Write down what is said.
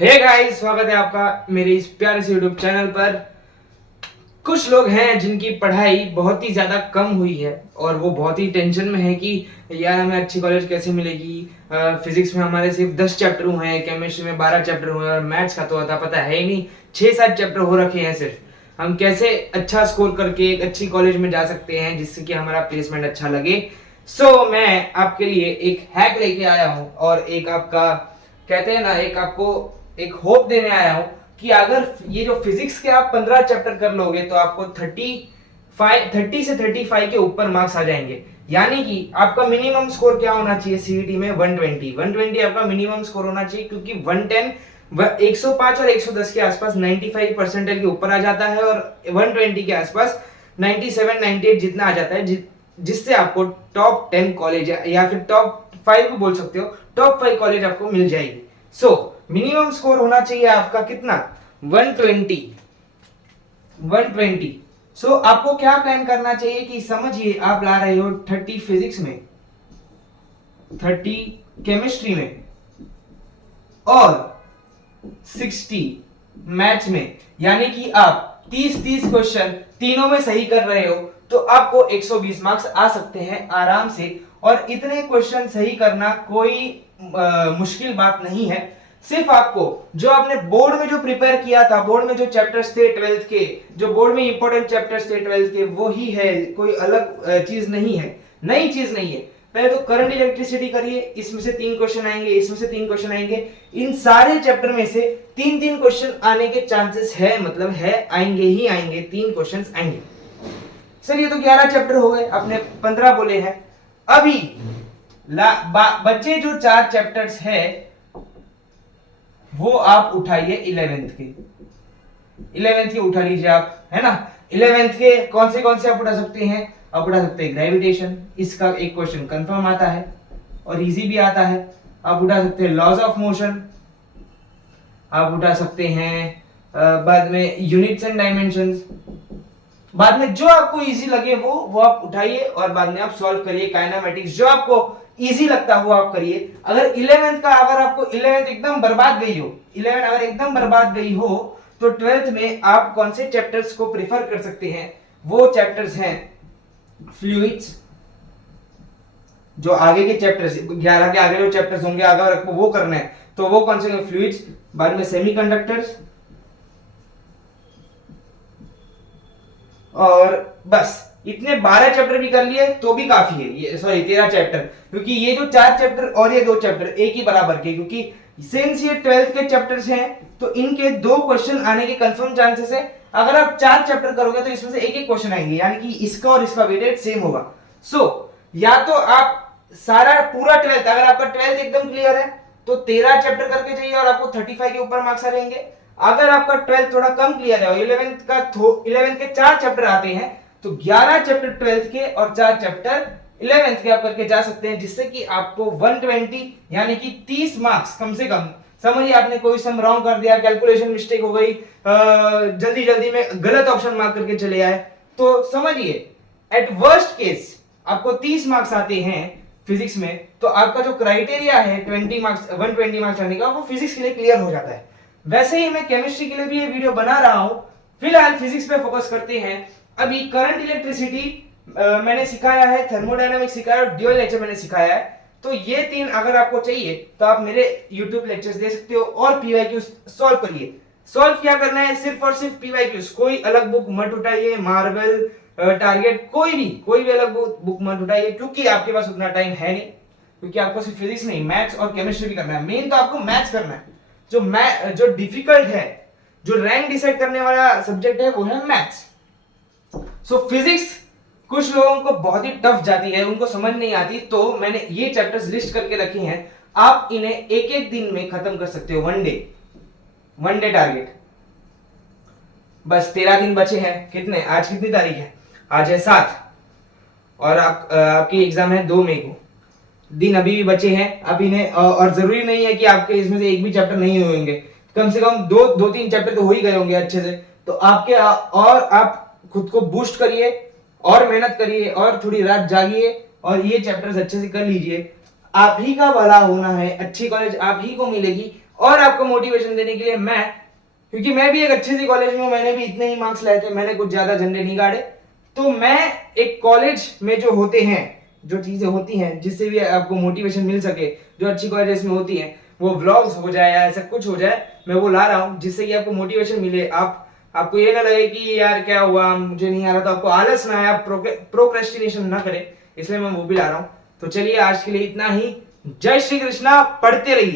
Hey guys, स्वागत है आपका मेरे इस प्यारे से यूट्यूब चैनल पर। कुछ लोग हैं जिनकी पढ़ाई बहुत ही ज़्यादा कम हुई है और वो बहुत ही टेंशन में है कि यार हमें अच्छी कॉलेज कैसे मिलेगी। फिजिक्स में हमारे सिर्फ 10 चैप्टर हुए हैं, केमिस्ट्री में 12 चैप्टर हुए हैं और मैथ्स का तो अता पता है ही नहीं, 6-7 चैप्टर हो रखे हैं सिर्फ। हम कैसे अच्छा स्कोर करके एक अच्छी कॉलेज में जा सकते हैं जिससे कि हमारा प्लेसमेंट अच्छा लगे। मैं आपके लिए एक हैक लेके आया हूँ और एक आपका कहते हैं ना, एक आपको एक होप देने आया हूं कि अगर ये जो फिजिक्स के आप 15 चैप्टर कर लोगे तो आपको 30 से 35 के ऊपर मार्क्स आ जाएंगे। यानी कि आपका मिनिमम स्कोर क्या होना चाहिए सीईटी में? 120 आपका मिनिमम स्कोर होना चाहिए, क्योंकि 110 105 और 110 के आसपास 95 परसेंटाइल के ऊपर आ जाता है और 120 के आसपास 97 98 जितना आ जाता है, जिससे आपको टॉप 10 कॉलेज या फिर टॉप 5 बोल सकते हो, टॉप 5 कॉलेज आपको मिल जाएगी। मिनिमम स्कोर होना चाहिए आपका कितना? 120। आपको क्या प्लान करना चाहिए कि समझिए आप ला रहे हो 30 फिजिक्स में, 30 केमिस्ट्री में और 60 मैथ्स में, यानी कि आप 30-30 क्वेश्चन तीनों में सही कर रहे हो तो आपको 120 मार्क्स आ सकते हैं आराम से। और इतने क्वेश्चन सही करना कोई मुश्किल बात नहीं है। सिर्फ आपको जो आपने बोर्ड में जो प्रिपेयर किया था, बोर्ड में जो चैप्टर्स थे 12th के, जो बोर्ड में इंपॉर्टेंट चैप्टर्स थे 12th के, वो ही है, कोई अलग चीज नहीं है, नई चीज नहीं है। पहले तो करंट इलेक्ट्रिसिटी करिए, इसमें से 3 क्वेश्चन आएंगे, इसमें से 3 क्वेश्चन आएंगे। इन सारे चैप्टर में से 3-3 क्वेश्चन आने के चांसेस है, मतलब है, आएंगे ही आएंगे, 3 क्वेश्चन आएंगे। सर ये तो 11 चैप्टर हो गए, आपने 15 बोले हैं। अभी बच्चे जो 4 चैप्टर्स है वो आप उठाइए 11th के उठा लीजिए आप, है ना। 11th के कौन से आप उठा सकते हैं? आप उठा सकते हैं ग्रेविटेशन, इसका एक क्वेश्चन कंफर्म आता है और इजी भी आता है। आप उठा सकते हैं लॉज ऑफ मोशन, आप उठा सकते हैं बाद में यूनिट्स एंड डायमेंशंस। बाद में जो आपको इजी लगे वो आप उठाइए और बाद में आप सॉल्व करिए। काइनेमेटिक्स जो आपको इजी लगता है वो आप करिए। अगर 11th का, अगर आपको 11th एकदम बर्बाद गई हो, 11 अगर एकदम बर्बाद गई हो तो 12th में आप कौन से चैप्टर्स को प्रिफर कर सकते हैं? वो चैप्टर्स हैं फ्लूइड्स, जो आगे के चैप्टर्स 11 के आगे जो चैप्टर्स होंगे अगर आपको वो करना है तो वो कौन से? फ्लूइड्स। बाद में सेमीकंडक्टर्स, और बस इतने 12 चैप्टर भी कर लिए तो भी काफी है। ये सॉरी 13 चैप्टर, क्योंकि ये जो 4 चैप्टर और ये 2 चैप्टर एक ही बराबर के, क्योंकि सिंस ये 12th के चैप्टर्स हैं तो इनके 2 क्वेश्चन आने के कंफर्म चांसेस है। अगर आप 4 चैप्टर करोगे तो इसमें से एक एक क्वेश्चन आएंगे, यानी कि इसका और इसका वेटेज सेम होगा। या तो आप सारा पूरा 12th, अगर आपका 12th एकदम क्लियर है तो 13 चैप्टर करके चाहिए और आपको 35 के ऊपर मार्क्स आ जाएंगे। अगर आपका 12th थोड़ा कम क्लियर है और 11th के 4 चैप्टर आते हैं तो 11 चैप्टर 12th के और 4 चैप्टर 11th के आप करके जा सकते हैं, जिससे कि आपको 120 यानी कि 30 मार्क्स कम से कम। समझिए आपने कोई सम रॉन्ग कर दिया, कैलकुलेशन मिस्टेक हो गई, जल्दी में गलत ऑप्शन मार्क करके चले आए, तो समझिए एट वर्स्ट केस आपको 30 मार्क्स आते हैं फिजिक्स में, तो आपका जो क्राइटेरिया है 120 मार्क्स आने का, वो फिजिक्स के लिए क्लियर हो जाता है। वैसे ही मैं केमिस्ट्री के लिए भी ये वीडियो बना रहा हूं। फिलहाल फिजिक्स पे फोकस करते हैं। अभी करंट इलेक्ट्रिसिटी मैंने सिखाया है, थर्मोडायनामिक्स सिखाया और ड्यूअल नेचर मैंने सिखाया है। तो ये 3 अगर आपको चाहिए तो आप मेरे YouTube लेक्चर्स दे सकते हो और PYQ सॉल्व करिए। सॉल्व क्या करना है? सिर्फ और सिर्फ PYQs, कोई अलग बुक मत उठाइए, मार्वल, टारगेट, कोई भी अलग बुक मत उठाइए, क्योंकि आपके पास उतना टाइम है नहीं। क्योंकि आपको सिर्फ फिजिक्स नहीं, मैथ्स और केमिस्ट्री भी करना है। मेन तो आपको मैथ्स करना है। जो डिफिकल्ट है, जो रैंक डिसाइड करने वाला सब्जेक्ट है, वो है मैथ्स। फिजिक्स कुछ लोगों को बहुत ही टफ जाती है, उनको समझ नहीं आती, तो मैंने ये चैप्टर्स लिस्ट करके रखे हैं। आप इन्हें एक दिन में खत्म कर सकते हो, वन डे टारगेट। बस 13 दिन बचे हैं। कितने? आज कितनी तारीख है? आज है 7 और आपकी एग्जाम है 2 मई को। दिन अभी भी बचे हैं। अब इन्हें, और जरूरी नहीं है कि आपके इसमें से एक भी चैप्टर नहीं होंगे, कम से कम 2-3 चैप्टर तो हो ही गए होंगे अच्छे से। तो और आप खुद को बूस्ट करिए और मेहनत करिए और थोड़ी रात जागिए और ये चैप्टर्स अच्छे से कर लीजिए। आप ही का भला होना है, अच्छी कॉलेज आप ही को मिलेगी और आपको मोटिवेशन देने के लिए मैं, क्योंकि मैं भी एक अच्छे से कॉलेज में हूँ, मैंने भी इतने ही मार्क्स लाए थे, मैंने कुछ ज्यादा झंडे नहीं गाड़े, तो मैं एक कॉलेज में जो होते हैं, जो चीजें होती हैं जिससे भी आपको मोटिवेशन मिल सके, जो अच्छी कॉलेज में होती हैं, वो व्लॉग्स हो जाए या ऐसा कुछ हो जाए, मैं वो ला रहा हूँ जिससे कि आपको मोटिवेशन मिले। आपको ये ना लगे कि यार क्या हुआ, मुझे नहीं आ रहा, तो आपको आलस ना आए, आप प्रोक्रेस्टिनेशन ना करें, इसलिए मैं वो भी ला रहा हूँ। तो चलिए आज के लिए इतना ही। जय श्री कृष्णा, पढ़ते रहिए।